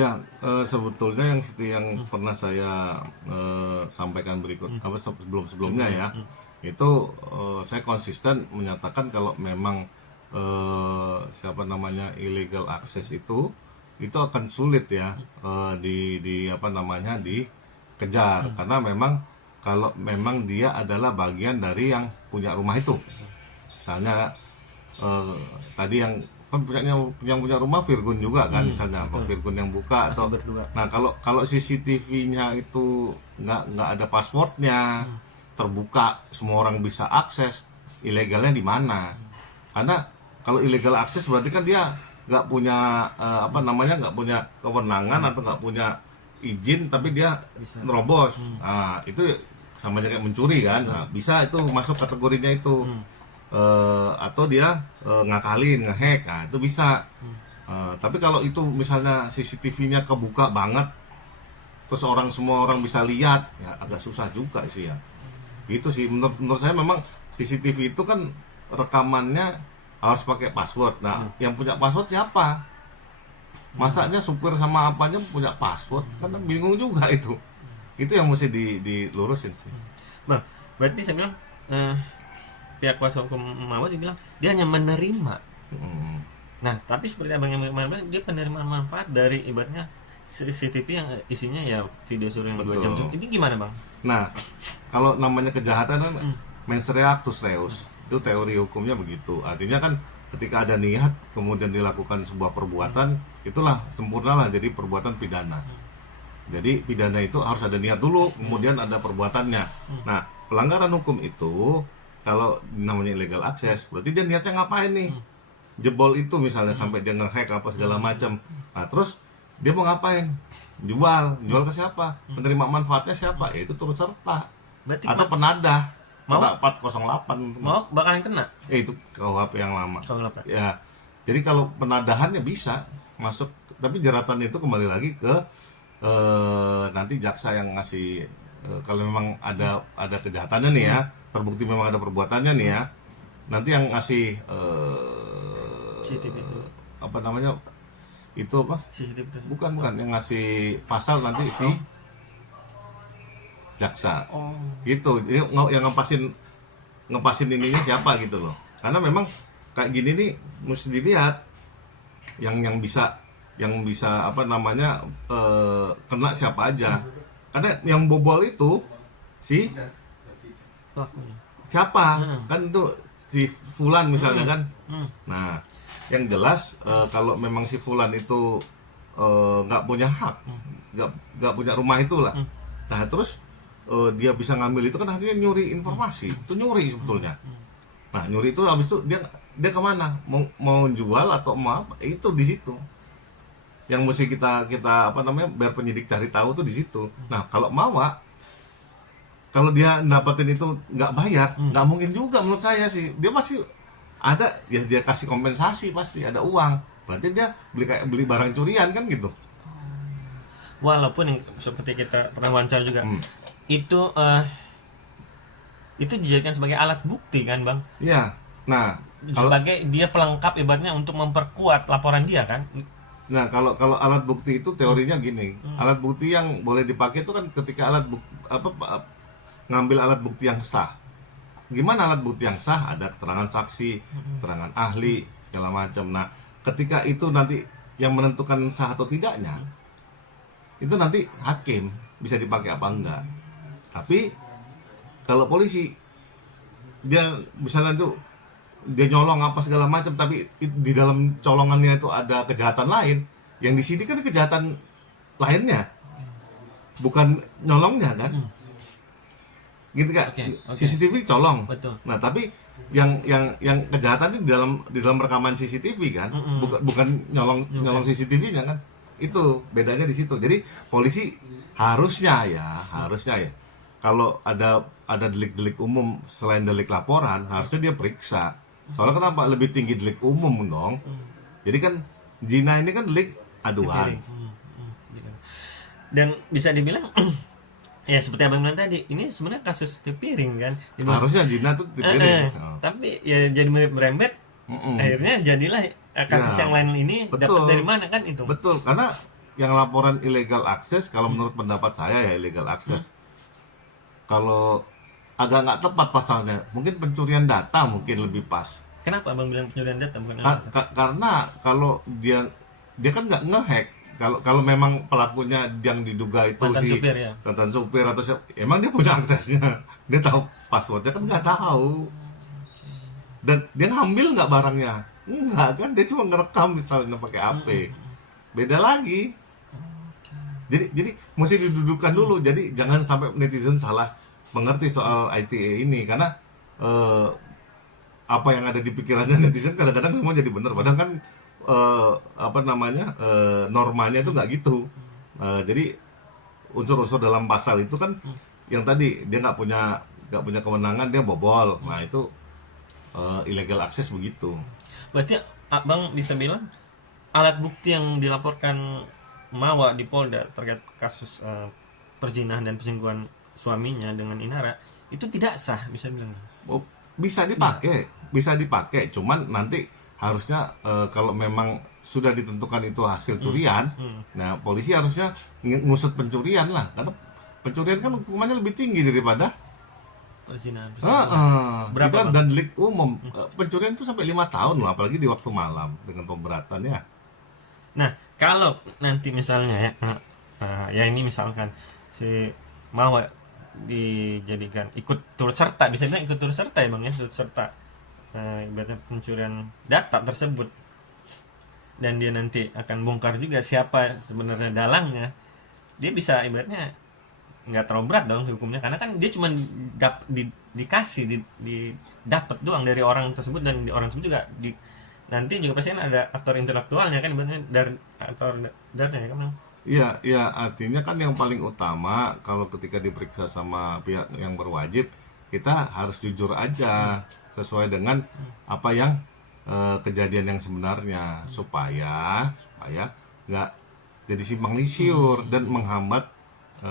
Ya, sebetulnya yang seperti yang pernah saya sampaikan berikut apa sebelum-sebelumnya ya, itu saya konsisten menyatakan kalau memang siapa namanya illegal access itu akan sulit ya di apa namanya dikejar karena memang kalau memang dia adalah bagian dari yang punya rumah itu. Misalnya eh, tadi yang punya rumah Virgun juga kan, misalnya atau Virgun yang buka Masih atau berdua. nah kalau kalau CCTV-nya itu nggak ada passwordnya, terbuka semua orang bisa akses, ilegalnya di mana? Karena kalau illegal akses berarti kan dia nggak punya apa namanya nggak punya kewenangan atau nggak punya izin tapi dia Bisa. nerobos. Nah itu sama aja kayak mencuri kan. Nah, bisa itu masuk kategorinya itu. Atau dia ngakalin, ngehack, nah itu bisa. Tapi kalau itu misalnya CCTV-nya kebuka banget, terus semua orang bisa lihat, ya agak susah juga sih ya. Itu sih menurut saya memang CCTV itu kan rekamannya harus pakai password. Nah, yang punya password siapa? Masaknya supir sama apanya punya password? Karena bingung juga itu. Itu yang mesti dilurusin sih. Bang, berarti saya bilang pihak kuasa hukum Mawar dibilang dia hanya menerima. Hmm. Nah, tapi seperti abang yang bilang, dia penerimaan manfaat dari ibaratnya CCTV yang isinya ya video surveillance yang 2 jam. Betul. Ini gimana bang? Nah, kalau namanya kejahatan kan mens rea actus reus. Itu teori hukumnya begitu. Artinya kan ketika ada niat kemudian dilakukan sebuah perbuatan, itulah sempurnalah jadi perbuatan pidana. Jadi pidana itu harus ada niat dulu, kemudian ada perbuatannya. Nah, pelanggaran hukum itu kalau namanya illegal access, berarti dia niatnya ngapain nih? Jebol itu misalnya sampai dia nge-hack apa segala macam. Nah, terus dia mau ngapain? Jual ke siapa? Penerima manfaatnya siapa? Ya itu turut serta. Berarti Atau penadah. Mau? 408. mau bakalan kena Itu KUHP yang lama. kalau apa? Ya. Jadi kalau penadahannya bisa masuk, tapi jeratan itu kembali lagi ke nanti jaksa yang ngasih kalau memang ada kejahatannya nih ya, terbukti memang ada perbuatannya nih ya. Nanti yang ngasih CCTV itu. apa namanya? Itu apa? CCTV itu. Bukan yang ngasih pasal nanti si jaksa. Oh. Gitu. Ini yang ngepasin ininya siapa gitu loh. Karena memang kayak gini nih mesti dilihat yang bisa apa namanya kena siapa aja. Karena yang bobol itu si Pelakunya. siapa? Kan itu si Fulan misalnya kan. Hmm. Nah, yang jelas kalau memang si Fulan itu nggak punya hak, nggak punya rumah itulah. Nah, terus dia bisa ngambil itu kan artinya nyuri informasi. Itu nyuri sebetulnya. Nah, nyuri itu habis itu dia kemana? Mau jual atau mau apa? Itu di situ. Yang mesti kita apa namanya biar penyidik cari tahu tuh di situ. Nah, kalau dia dapetin itu nggak bayar, nggak mungkin juga menurut saya sih. Dia pasti ada ya dia kasih kompensasi pasti ada uang. Berarti dia beli barang curian kan gitu. Walaupun yang seperti kita pernah wawancara juga itu dijadikan sebagai alat bukti kan bang, Iya. Nah, sebagai dia pelengkap ibaratnya untuk memperkuat laporan dia kan. kalau alat bukti itu teorinya gini. Alat bukti yang boleh dipakai itu kan ketika ngambil alat bukti yang sah. Gimana alat bukti yang sah? Ada keterangan saksi, keterangan ahli, segala macam. Nah, ketika itu nanti yang menentukan sah atau tidaknya, itu nanti hakim bisa dipakai apa enggak. Tapi kalau polisi dia misalnya tuh dia nyolong apa segala macam, tapi di dalam colongannya itu ada kejahatan lain, yang di sini kan kejahatan lainnya, bukan nyolongnya kan. Gitu kan. Oke. CCTV colong. Betul. Nah, tapi yang kejahatan itu di dalam rekaman CCTV kan, bukan nyolong CCTV-nya kan. Itu bedanya di situ. Jadi polisi harusnya ya kalau ada delik-delik umum selain delik laporan, harusnya dia periksa. Soalnya kenapa lebih tinggi delik umum dong? Jadi kan zina ini kan delik aduan. Dan bisa dibilang ya seperti abang bilang tadi, ini sebenarnya kasus tipiring kan. Harusnya zina tuh dipiring. Tapi ya jadi merembet. Akhirnya jadilah kasus Ya, yang lain ini dapat dari mana kan itu. Betul, karena yang laporan illegal access, kalau menurut pendapat saya ya illegal access. Kalau agak nggak tepat pasalnya, mungkin pencurian data mungkin lebih pas. Kenapa abang bilang pencurian data bukan Karena kalau dia kan nggak ngehack. Kalau memang pelakunya yang diduga itu mantan si supir ya? mantan supir atau siapa, emang dia punya aksesnya, dia tahu passwordnya kan nggak tahu. Dan dia ngambil nggak barangnya? Enggak kan, dia cuma ngerekam misalnya pakai HP. Beda lagi. Jadi mesti didudukan dulu. Jadi jangan sampai netizen salah mengerti soal ITE ini, karena apa yang ada di pikirannya netizen kadang-kadang semua jadi benar. Padahal kan normanya itu nggak gitu. Jadi unsur-unsur dalam pasal itu kan yang tadi dia nggak punya kewenangan, dia bobol. Nah itu illegal access begitu. Berarti abang bisa bilang alat bukti yang dilaporkan Mawa di Polda terkait kasus perzinahan dan perselingkuhan suaminya dengan Inara itu tidak sah, bisa bilang. Oh, bisa dipakai, cuman nanti harusnya kalau memang sudah ditentukan itu hasil curian, nah polisi harusnya ngusut pencurian lah, karena pencurian kan hukumannya lebih tinggi daripada Perzinahan. Berapa Bang? dan delik umum. Pencurian itu sampai 5 tahun loh, apalagi di waktu malam dengan pemberatan ya. Nah, kalau nanti misalnya ya ini misalkan si Mawa dijadikan ikut turut serta, bisa bilang ikut turut serta ya bang ya, turut serta ibaratnya pencurian data tersebut, dan dia nanti akan bongkar juga siapa sebenarnya dalangnya, dia bisa ibaratnya nggak terlalu berat dong hukumnya, karena kan dia cuma dikasih dapat doang dari orang tersebut, dan di orang tersebut juga nanti juga pasti kan ada aktor intelektualnya kan, ibaratnya dari aktor darnya kan bang. Iya, artinya kan yang paling utama kalau ketika diperiksa sama pihak yang berwajib, kita harus jujur aja sesuai dengan apa yang kejadian yang sebenarnya, supaya nggak jadi simpang siur dan menghambat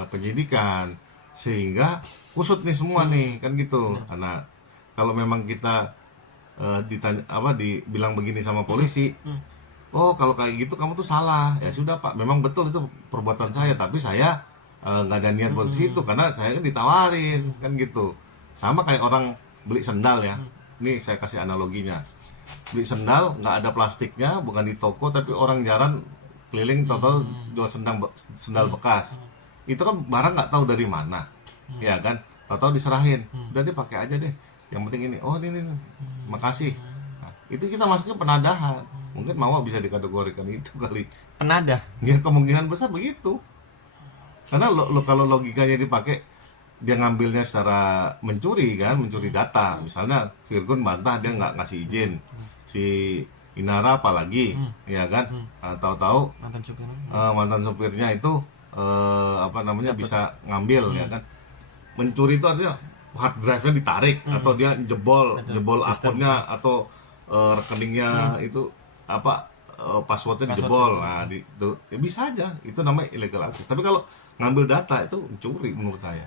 penyidikan, sehingga usut nih semua nih kan gitu. Karena kalau memang kita ditanya dibilang begini sama polisi, oh kalau kayak gitu kamu tuh salah, ya sudah Pak, memang betul itu perbuatan saya, tapi saya nggak ada niat buat ke situ, karena saya kan ditawarin kan gitu. Sama kayak orang beli sendal ya, ini saya kasih analoginya, beli sendal nggak ada plastiknya, bukan di toko tapi orang jalan keliling total jual sendal bekas, itu kan barang nggak tahu dari mana, ya kan, tahu diserahin, udah deh pakai aja deh, yang penting ini, oh ini makasih. Nah, itu kita masuknya penadahan. Mungkin Mawa bisa dikategorikan itu kali. Penadah. Ya kemungkinan besar begitu. Karena kalau logikanya dipakai, dia ngambilnya secara mencuri kan, mencuri data. Misalnya Virgun bantah dia nggak ngasih izin. Si Inara apalagi, ya kan? Tahu-tahu mantan supirnya itu bisa ngambil, ya kan? Mencuri itu artinya hard drive-nya ditarik, atau dia jebol akunnya, atau rekeningnya itu passwordnya dijebol. Nah, ya bisa aja, itu namanya illegal access. Tapi kalau ngambil data itu mencuri menurut saya.